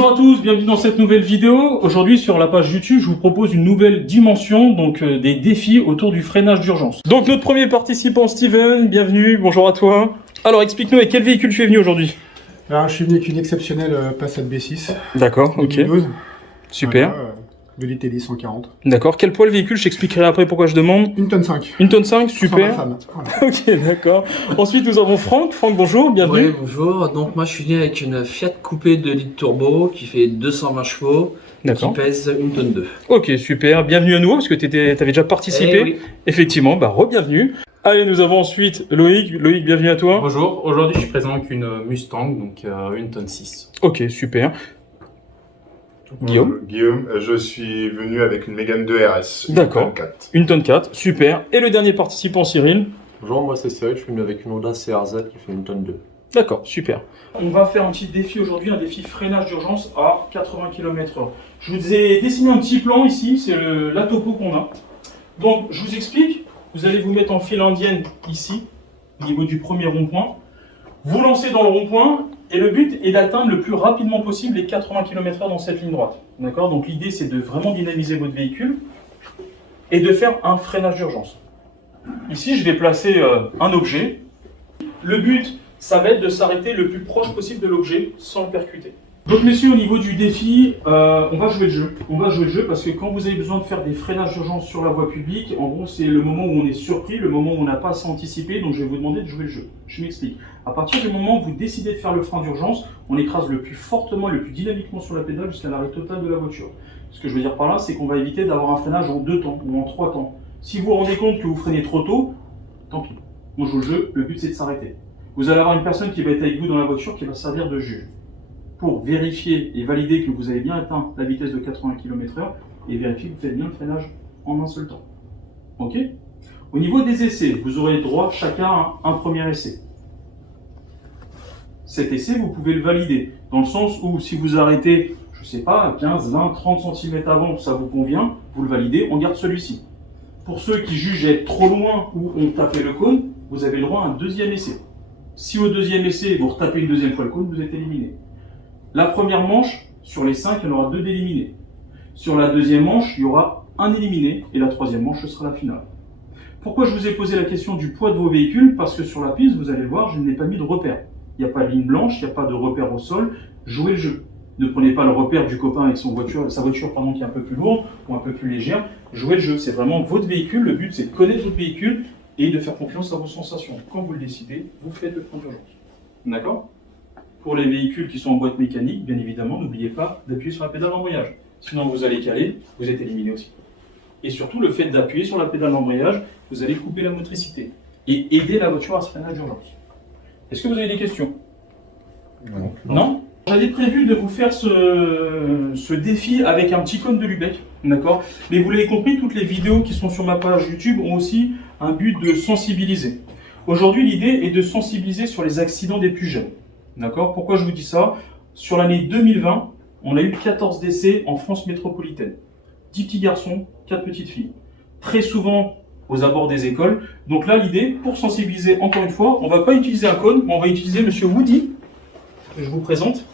Bonjour à tous, bienvenue dans cette nouvelle vidéo. Aujourd'hui sur la page YouTube, je vous propose une nouvelle dimension, donc des défis autour du freinage d'urgence. Donc notre premier participant, Steven, bienvenue, bonjour à toi. Alors explique-nous avec quel véhicule tu es venu aujourd'hui? Alors, je suis venu avec une exceptionnelle Passat B6. D'accord, ok. 2012. Super. Voilà, de l'ITD 140. D'accord, quel poids le véhicule? Je t'expliquerai après pourquoi je demande. 1 tonne 5. 1 tonne 5, Sans ma super. femme. Voilà. Ok, d'accord. Ensuite nous avons Franck. Franck, bonjour, bienvenue. Oui, bonjour. Donc moi je suis venu avec une Fiat Coupé 2 litres turbo qui fait 220 chevaux, qui D'accord. pèse 1 tonne 2. Ok, super. Bienvenue à nouveau parce que tu avais déjà participé. Eh oui. Effectivement, bah re-bienvenue. Allez, nous avons ensuite Loïc. Loïc, bienvenue à toi. Bonjour, aujourd'hui je suis présent avec une Mustang, donc 1 tonne 6. Ok, super. Guillaume. Guillaume, je suis venu avec une Mégane 2 RS. D'accord. 24. 1 tonne 4, super. Et le dernier participant, Cyril. Bonjour, moi c'est Cyril, je suis venu avec une Honda CRZ qui fait 1 tonne 2. D'accord, super. On va faire un petit défi aujourd'hui, un défi freinage d'urgence à 80 km/h. Je vous ai dessiné un petit plan ici, c'est la topo qu'on a. Donc, je vous explique. Vous allez vous mettre en file indienne ici, au niveau du premier rond-point. Vous lancez dans le rond-point et le but est d'atteindre le plus rapidement possible les 80 km/h dans cette ligne droite. D'accord? Donc l'idée c'est de vraiment dynamiser votre véhicule et de faire un freinage d'urgence. Ici je vais placer un objet. Le but ça va être de s'arrêter le plus proche possible de l'objet sans le percuter. Donc messieurs, au niveau du défi, on va jouer le jeu. On va jouer le jeu parce que quand vous avez besoin de faire des freinages d'urgence sur la voie publique, en gros c'est le moment où on est surpris, le moment où on n'a pas assez anticipé, donc je vais vous demander de jouer le jeu. Je m'explique. À partir du moment où vous décidez de faire le frein d'urgence, on écrase le plus fortement, le plus dynamiquement sur la pédale jusqu'à l'arrêt total de la voiture. Ce que je veux dire par là, c'est qu'on va éviter d'avoir un freinage en 2 temps ou en 3 temps. Si vous vous rendez compte que vous freinez trop tôt, tant pis. On joue le jeu, le but c'est de s'arrêter. Vous allez avoir une personne qui va être avec vous dans la voiture qui va servir de juge pour vérifier et valider que vous avez bien atteint la vitesse de 80 km/h et vérifier que vous faites bien le freinage en un seul temps. Ok? Au niveau des essais, vous aurez droit chacun à un premier essai. Cet essai, vous pouvez le valider, dans le sens où si vous arrêtez, je ne sais pas, à 15, 20, 30 cm avant, ça vous convient, vous le validez, on garde celui-ci. Pour ceux qui jugent être trop loin ou ont tapé le cône, vous avez le droit à un deuxième essai. Si au deuxième essai, vous retapez une deuxième fois le cône, vous êtes éliminé. La première manche, sur les 5, il y en aura 2 d'éliminés. Sur la deuxième manche, il y aura un éliminé, et la troisième manche, ce sera la finale. Pourquoi je vous ai posé la question du poids de vos véhicules? Parce que sur la piste, vous allez voir, je n'ai pas mis de repère. Il n'y a pas de ligne blanche, il n'y a pas de repère au sol. Jouez le jeu. Ne prenez pas le repère du copain avec sa voiture qui est un peu plus lourde ou un peu plus légère. Jouez le jeu. C'est vraiment votre véhicule. Le but, c'est de connaître votre véhicule et de faire confiance à vos sensations. Quand vous le décidez, vous faites le frein d'urgence. D'accord? Pour les véhicules qui sont en boîte mécanique, bien évidemment, n'oubliez pas d'appuyer sur la pédale d'embrayage. Sinon, vous allez caler, vous êtes éliminé aussi. Et surtout, le fait d'appuyer sur la pédale d'embrayage, vous allez couper la motricité et aider la voiture à se freiner d'urgence. Est-ce que vous avez des questions? Non? J'avais prévu de vous faire ce défi avec un petit cône de Lubeck, d'accord? Mais vous l'avez compris, toutes les vidéos qui sont sur ma page YouTube ont aussi un but de sensibiliser. Aujourd'hui, l'idée est de sensibiliser sur les accidents des plus jeunes. D'accord? Pourquoi je vous dis ça? Sur l'année 2020, on a eu 14 décès en France métropolitaine. 10 petits garçons, 4 petites filles. Très souvent aux abords des écoles. Donc là, l'idée, pour sensibiliser encore une fois, on ne va pas utiliser un cône, mais on va utiliser Monsieur Woody, que je vous présente.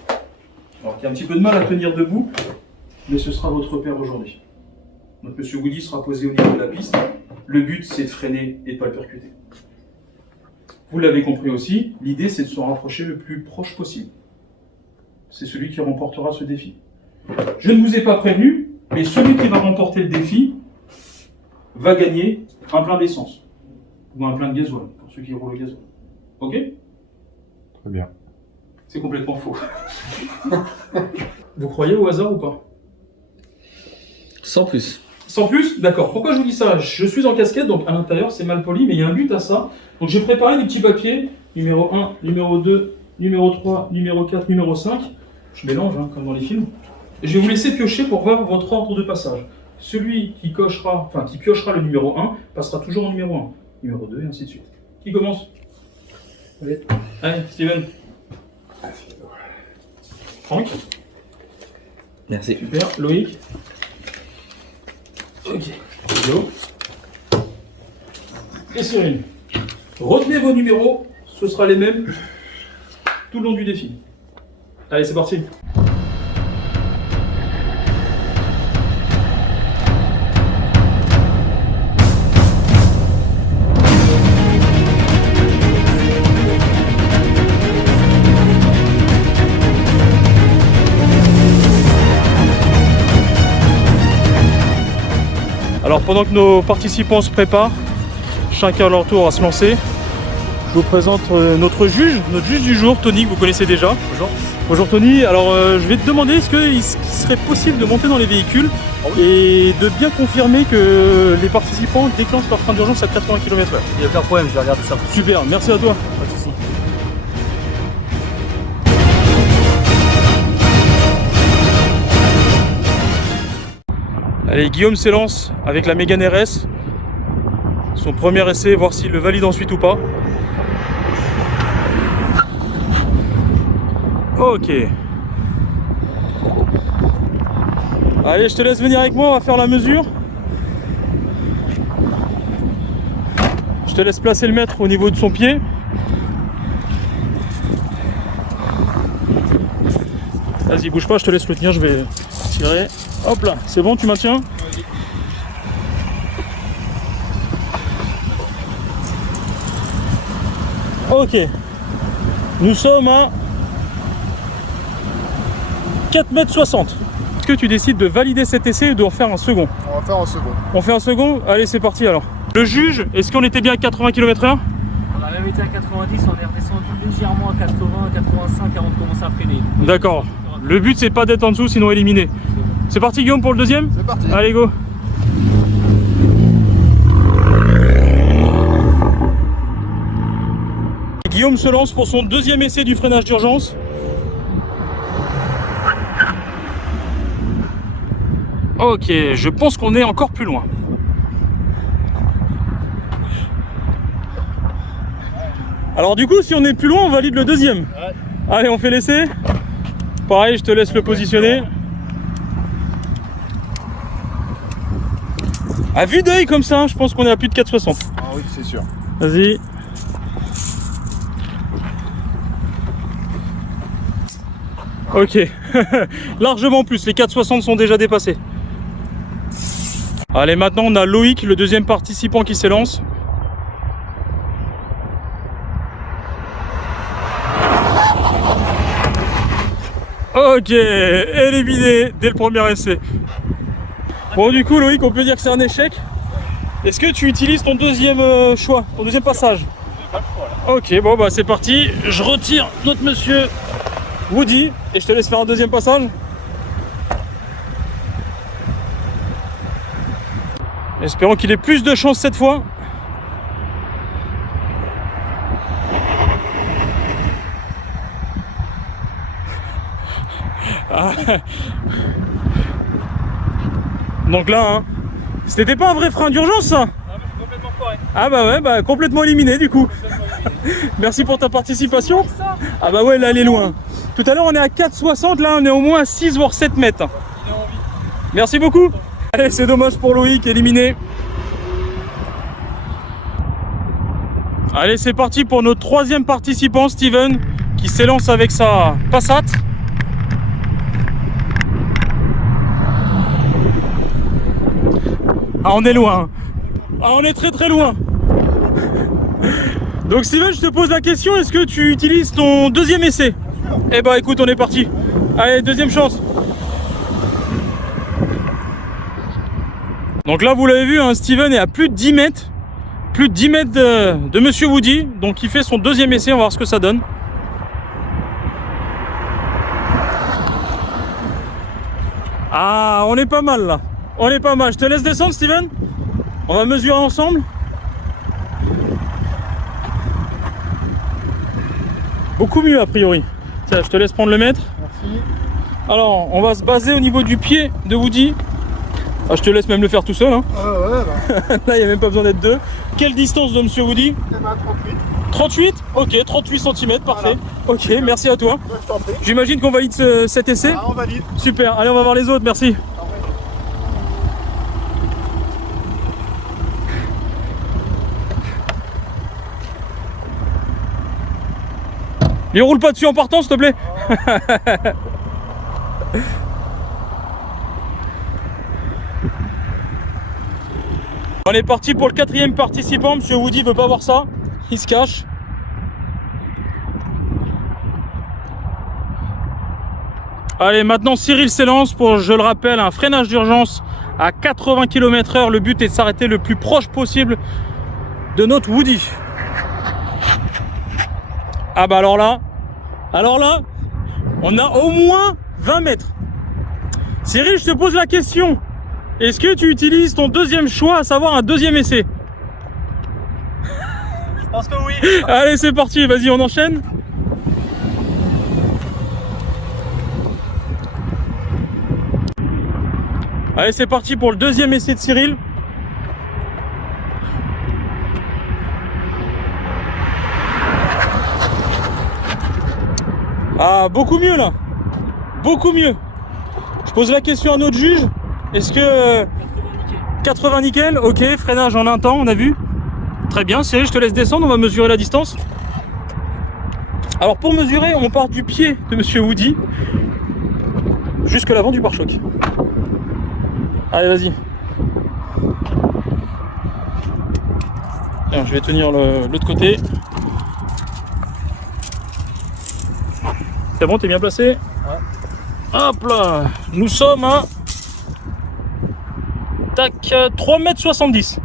Alors, qui a un petit peu de mal à tenir debout, mais ce sera votre repère aujourd'hui. Donc Monsieur Woody sera posé au niveau de la piste. Le but, c'est de freiner et de ne pas le percuter. Vous l'avez compris aussi, l'idée c'est de se rapprocher le plus proche possible. C'est celui qui remportera ce défi. Je ne vous ai pas prévenu, mais celui qui va remporter le défi va gagner un plein d'essence. Ou un plein de gasoil, pour ceux qui roulent le gasoil. Ok? Très bien. C'est complètement faux. Vous croyez au hasard ou pas? Sans plus. Sans plus? D'accord. Pourquoi je vous dis ça? Je suis en casquette, donc à l'intérieur c'est mal poli, mais il y a un but à ça. Donc j'ai préparé des petits papiers, numéro 1, numéro 2, numéro 3, numéro 4, numéro 5. Je mélange, hein, comme dans les films. Et je vais vous laisser piocher pour voir votre ordre de passage. Celui qui piochera le numéro 1 passera toujours au numéro 1. Numéro 2 et ainsi de suite. Qui commence? Allez, Steven. Franck. Merci. Super. Loïc. Ok. Yo. Et Cyril. Retenez vos numéros, ce sera les mêmes tout le long du défi. Allez, c'est parti. Alors pendant que nos participants se préparent, chacun à leur tour à se lancer, je vous présente notre juge du jour, Tony, que vous connaissez déjà. Bonjour. Bonjour Tony, alors je vais te demander est-ce qu'il serait possible de monter dans les véhicules et de bien confirmer que les participants déclenchent leur frein d'urgence à 80 km/h. Il n'y a aucun problème, je vais regarder ça. Super, merci à toi. Pas de soucis. Allez, Guillaume s'élance avec la Mégane RS. Son premier essai, voir s'il le valide ensuite ou pas. Ok. Allez, je te laisse venir avec moi, on va faire la mesure. Je te laisse placer le mètre au niveau de son pied. Vas-y, bouge pas, je te laisse le tenir, je vais tirer. Hop là, c'est bon, tu maintiens? Ok. Nous sommes à 4,60 m. Est-ce que tu décides de valider cet essai ou de en faire un second? On va faire en second. On fait un second? Allez, c'est parti alors. Le juge, est-ce qu'on était bien à 80 km/h? On a même été à 90, on est redescendu légèrement à 80, 85 avant de commencer à freiner. D'accord. Le but, c'est pas d'être en dessous, sinon éliminé. C'est parti, Guillaume, pour le deuxième? C'est parti. Allez, go. Guillaume se lance pour son deuxième essai du freinage d'urgence. Ok, je pense qu'on est encore plus loin. Alors du coup, si on est plus loin, on valide le deuxième. Ouais. Allez, on fait l'essai. Pareil, je te laisse le positionner. À vue d'œil comme ça, je pense qu'on est à plus de 4,60. Ah oui, c'est sûr. Vas-y. Ok. Largement plus, les 4,60 sont déjà dépassés. Allez, maintenant on a Loïc, le deuxième participant qui s'élance. Ok, éliminé dès le premier essai. Bon, du coup, Loïc, on peut dire que c'est un échec. Est-ce que tu utilises ton deuxième choix, ton deuxième passage? Ok, bon, bah c'est parti. Je retire notre monsieur Woody et je te laisse faire un deuxième passage. Espérons qu'il ait plus de chance cette fois. Ah. Donc là, hein, c'était pas un vrai frein d'urgence ça? Complètement foiré. Ah bah ouais, bah complètement éliminé du coup. Merci pour ta participation. Ah bah ouais, là elle est loin. Tout à l'heure on est à 4,60, là on est au moins à 6 voire 7 mètres. Merci beaucoup. Allez, c'est dommage pour Loïc, éliminé. Allez, c'est parti pour notre troisième participant, Steven, qui s'élance avec sa Passat. Ah, on est loin. Ah, on est très très loin. Donc Steven, je te pose la question, est-ce que tu utilises ton deuxième essai? Eh bah écoute, on est parti. Allez, deuxième chance. Donc là, vous l'avez vu, hein, Steven est à plus de 10 mètres. Plus de 10 mètres de Monsieur Woody. Donc il fait son deuxième essai, on va voir ce que ça donne. Ah, on est pas mal là. On est pas mal. Je te laisse descendre, Steven. On va mesurer ensemble. Beaucoup mieux a priori. Tiens, je te laisse prendre le mètre. Merci. Alors, on va se baser au niveau du pied de Woody. Ah, je te laisse même le faire tout seul. Hein. Ouais, bah. Là, il n'y a même pas besoin d'être deux. Quelle distance de Monsieur Woody? Eh ben, 38. 38? Ok, 38 cm, parfait. Voilà. Ok, merci à toi. Je t'en prie. J'imagine qu'on valide cet essai. Ah, on valide. Super, allez, on va voir les autres, merci. Il roule pas dessus en partant, s'il te plaît. On est parti pour le quatrième participant. Monsieur Woody veut pas voir ça. Il se cache. Allez, maintenant Cyril s'élance pour, je le rappelle, un freinage d'urgence à 80 km/h. Le but est de s'arrêter le plus proche possible de notre Woody. Ah bah alors là, on a au moins 20 mètres. Cyril, je te pose la question. Est-ce que tu utilises ton deuxième choix, à savoir un deuxième essai? Je pense que oui. Allez, c'est parti, vas-y, on enchaîne. Allez, c'est parti pour le deuxième essai de Cyril. Ah, beaucoup mieux là. Beaucoup mieux. Je pose la question à notre juge. Est-ce que 80 nickel? Ok, freinage en un temps, on a vu. Très bien, Cyril, je te laisse descendre, on va mesurer la distance. Alors pour mesurer, on part du pied de Monsieur Woody jusque l'avant du pare-choc. Allez, vas-y. Alors, je vais tenir l'autre côté. C'est bon, t'es bien placé? Ouais. Hop là. Nous sommes à... Tac, 3,70 m.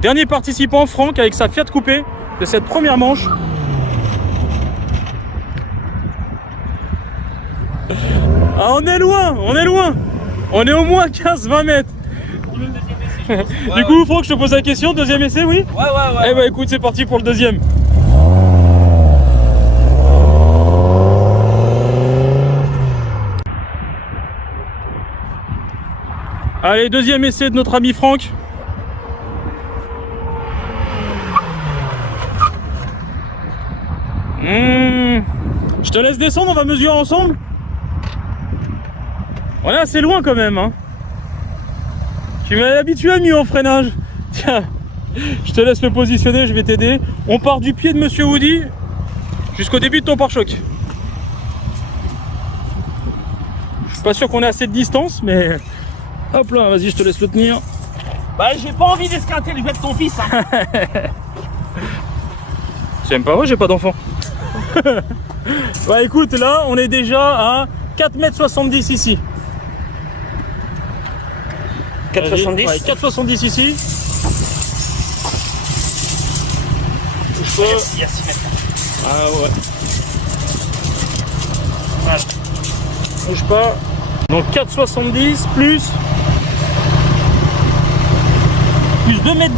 Dernier participant, Franck, avec sa Fiat Coupé de cette première manche. Ah, on est loin, on est loin. On est au moins 15-20 mètres. Du coup, Franck, je te pose la question, deuxième essai, oui? Ouais. Eh bah écoute, c'est parti pour le deuxième. Allez, deuxième essai de notre ami Franck. Je te laisse descendre, on va mesurer ensemble. On est assez loin quand même, hein. Tu m'as habitué à mieux en freinage. Tiens, je te laisse le positionner, je vais t'aider. On part du pied de Monsieur Woody jusqu'au début de ton pare-choc. Je suis pas sûr qu'on ait assez de distance, mais... Hop là, vas-y, je te laisse le tenir. Bah, j'ai pas envie d'esquinter le jouet de ton fils. Hein. C'est même pas vrai, j'ai pas d'enfant. Bah écoute, là, on est déjà à 4,70 m ici. 4,70 ouais, 4,70 ici. Bouge pas. Il y a 6 mètres. Ah ouais. Voilà. Bouge pas. Donc 4,70 plus 2,10 m.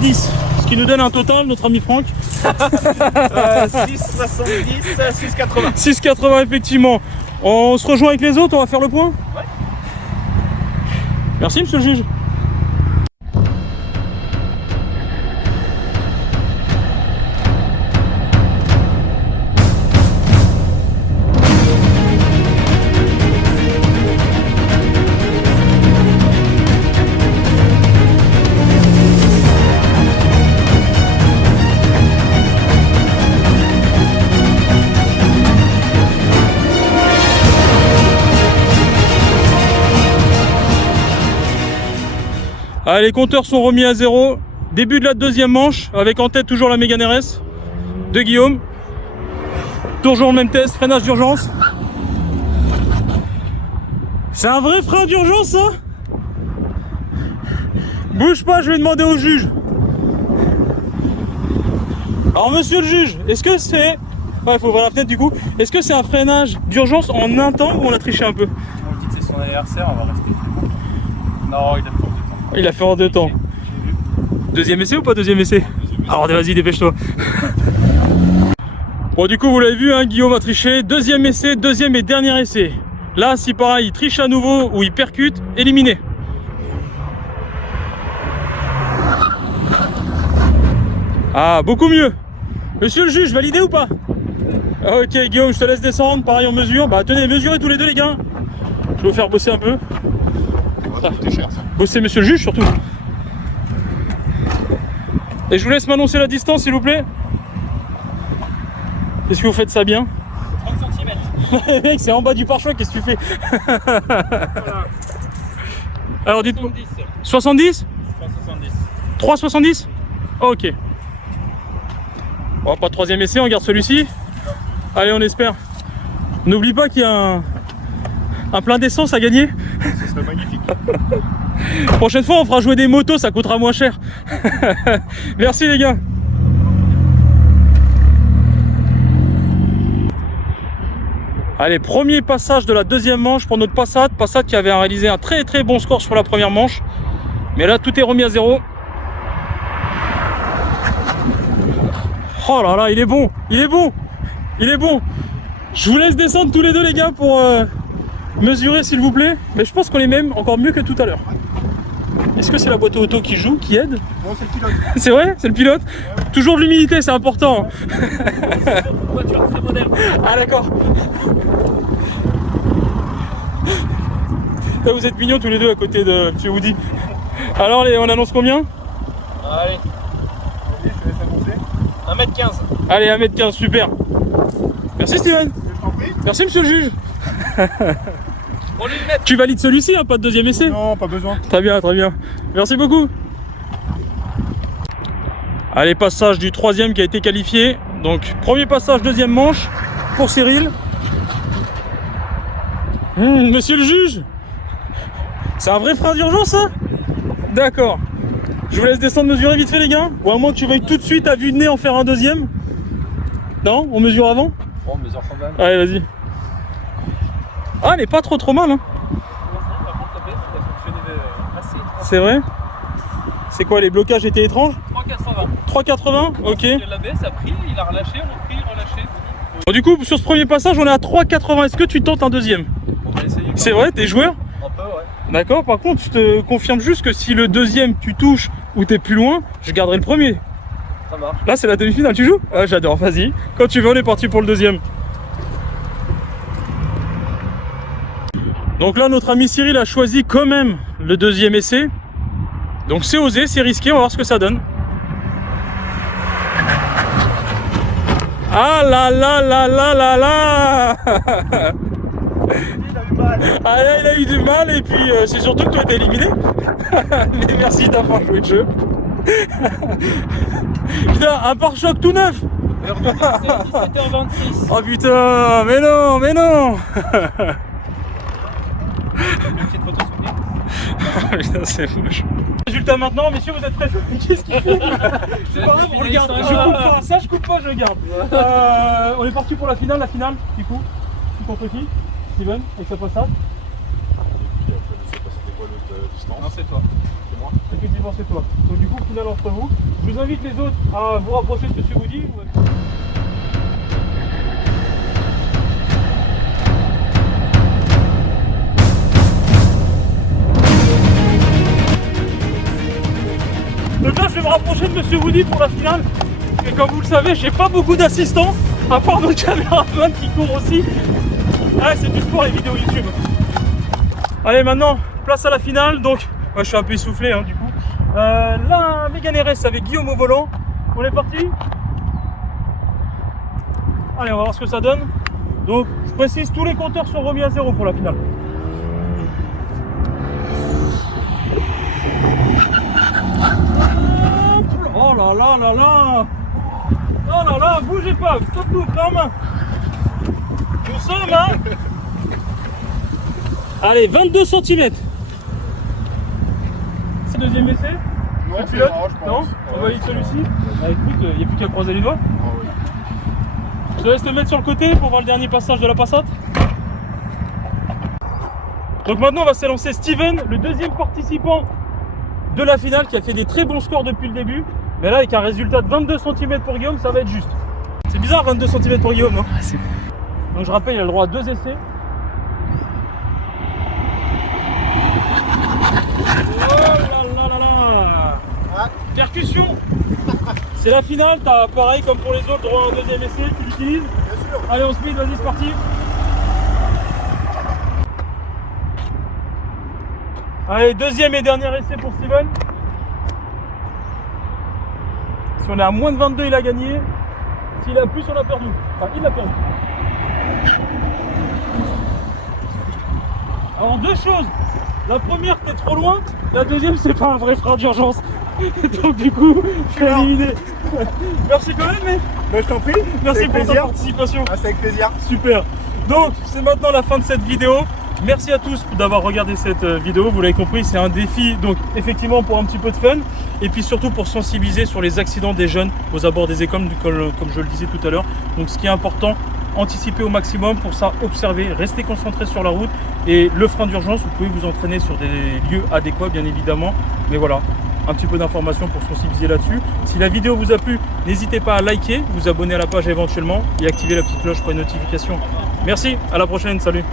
Ce qui nous donne un total, notre ami Franck. 6,70, 6,80. 6,80 effectivement. On se rejoint avec les autres, on va faire le point. Ouais. Merci monsieur le juge. Allez, les compteurs sont remis à zéro. Début de la deuxième manche, avec en tête toujours la Mégane RS de Guillaume. Toujours le même test, freinage d'urgence. C'est un vrai frein d'urgence, ça? Bouge pas, je vais demander au juge. Alors, monsieur le juge, est-ce que c'est... Ouais, il faut ouvrir la fenêtre du coup. Est-ce que c'est un freinage d'urgence en un temps ou on a triché un peu? On dit que c'est son anniversaire, on va rester. Non, il a fait en 2 temps. Il a fait en 2 temps. Deuxième essai ou pas deuxième essai? Alors vas-y, dépêche-toi. Bon, du coup, vous l'avez vu, hein, Guillaume a triché. Deuxième essai, deuxième et dernier essai. Là, si pareil, il triche à nouveau ou il percute, éliminé. Ah, beaucoup mieux. Monsieur le juge, validé ou pas? Ok, Guillaume, je te laisse descendre. Pareil, on mesure. Bah, tenez, mesurez tous les deux, les gars. Je vais vous faire bosser un peu. Ça coûtait cher, ça. Bosser monsieur le juge surtout. Et je vous laisse m'annoncer la distance s'il vous plaît. Est-ce que vous faites ça bien? 30 cm. Mec, c'est en bas du pare-choc, qu'est-ce que tu fais? Voilà. Alors dites-moi. 70. 70? 3,70? Ok. Bon, pas de troisième essai, on garde celui-ci. Allez, on espère. N'oublie pas qu'il y a Un plein d'essence à gagner? Ce serait magnifique. Prochaine fois, on fera jouer des motos, ça coûtera moins cher. Merci les gars. Allez, premier passage de la deuxième manche pour notre Passat. Passat qui avait réalisé un très très bon score sur la première manche. Mais là, tout est remis à zéro. Oh là là, il est bon, il est bon, il est bon. Je vous laisse descendre tous les deux les gars pour mesurer s'il vous plaît. Mais je pense qu'on est même encore mieux que tout à l'heure. Est-ce que c'est la boîte auto qui joue, qui aide? Non, c'est le pilote. C'est vrai? C'est le pilote? Toujours de l'humilité, c'est important. Voiture très moderne. Ah d'accord. Là, vous êtes mignons tous les deux à côté de Monsieur Woody. Alors on annonce combien? Allez, Je vais laisser annoncer. 1m15. Allez, 1m15, super. Merci Steven. Je t'en prie. Merci monsieur le juge. On lui met. Tu valides celui-ci, hein, pas de deuxième essai? Non, pas besoin. Très bien, très bien. Merci beaucoup. Allez, passage du troisième qui a été qualifié. Donc, premier passage, deuxième manche pour Cyril. Monsieur le juge, c'est un vrai frein d'urgence, ça? D'accord. Je vous laisse descendre mesurer vite fait, les gars. Ou à moins que tu veuilles tout de suite à vue de nez en faire un deuxième. Non? On mesure avant? On mesure quand même. Allez, vas-y. Ah, elle est pas trop mal, hein. C'est vrai? C'est quoi, les blocages étaient étranges? 3,80. 3,80? Ok. Il l'ABS a pris, il a relâché, on a pris, relâché. Bon, du coup, sur ce premier passage, on est à 3,80. Est-ce que tu tentes un deuxième? On va essayer. C'est vrai, t'es joueur? Un peu, ouais. D'accord, par contre, je te confirme juste que si le deuxième tu touches ou t'es plus loin, je garderai le premier. Ça marche. Là, c'est la demi-finale, tu joues? Ah, j'adore, vas-y. Quand tu veux, on est parti pour le deuxième. Donc là, notre ami Cyril a choisi quand même le deuxième essai. Donc c'est osé, c'est risqué, on va voir ce que ça donne. Ah là là là là là là. Ah là, il a eu du mal et puis c'est surtout que toi t'es éliminé. Mais merci d'avoir joué le jeu. Putain, un pare-choc tout neuf. 17h26. Oh putain, mais non, mais non. Une petite photo souvenir. Putain, c'est moche. Résultat maintenant, messieurs, vous êtes prêts? Qu'est-ce qu'il fait? C'est pas grave, on le garde. Je coupe pas, ça je coupe pas, je le garde. On est parti pour la finale, du coup. Qui contre qui? Steven, avec sa Passat. Je sais pas c'était quoi l'autre distance. Non, c'est toi. C'est moi. Effectivement, c'est toi. Donc du coup, finale entre vous. Je vous invite les autres à vous rapprocher de Monsieur Woody. Donc là, je vais me rapprocher de Monsieur Woody pour la finale. Et comme vous le savez, j'ai pas beaucoup d'assistants, à part notre caméraman qui court aussi. Ah, c'est du sport les vidéos YouTube. Allez, maintenant, place à la finale. Donc, moi, je suis un peu essoufflé, hein, du coup. La Mégane RS avec Guillaume au volant. On est parti? Allez, on va voir ce que ça donne. Donc, je précise, tous les compteurs sont remis à zéro pour la finale. Oh là là là là! Oh là là, bougez pas, stop-nous, prends en main! Nous sommes à... Allez, 22 cm! C'est le deuxième essai? Non, Le c'est pilote? moi, je Non? pense. On valide celui-ci? Bah écoute, il n'y a plus qu'à croiser les doigts. Ah oui. Je te laisse te mettre sur le côté pour voir le dernier passage de la Passat. Donc maintenant on va s'élancer Steven, le deuxième participant de la finale qui a fait des très bons scores depuis le début. Mais là avec un résultat de 22 cm pour Guillaume, ça va être juste. C'est bizarre 22 cm pour Guillaume, non? Donc je rappelle, il a le droit à 2 essais. Oh là là là là! Ah. Percussion! C'est la finale, t'as pareil comme pour les autres, droit à un deuxième essai, tu l'utilises. Bien sûr. Allez, on speed, vas-y, c'est parti. Allez, deuxième et dernier essai pour Steven. Si on est à moins de 22, il a gagné. S'il a plus, on a perdu. Enfin, il a perdu. Alors, deux choses. La première, t'es trop loin. La deuxième, c'est pas un vrai frein d'urgence. Donc, du coup, je suis éliminé. Merci quand même, mais Bah, je t'en prie. merci C'est pour avec ta plaisir. participation. Ah, c'est avec plaisir. Super. Donc, c'est maintenant la fin de cette vidéo. merci à tous d'avoir regardé cette vidéo. Vous l'avez compris, c'est un défi, donc effectivement pour un petit peu de fun, et puis surtout pour sensibiliser sur les accidents des jeunes aux abords des écoles, comme je le disais tout à l'heure. Donc ce qui est important, anticiper au maximum, pour ça observer, rester concentré sur la route, et le frein d'urgence, vous pouvez vous entraîner sur des lieux adéquats bien évidemment, mais voilà, un petit peu d'informations pour sensibiliser là-dessus. Si la vidéo vous a plu, n'hésitez pas à liker, vous abonner à la page éventuellement et activer la petite cloche pour les notifications. Merci, à la prochaine, salut.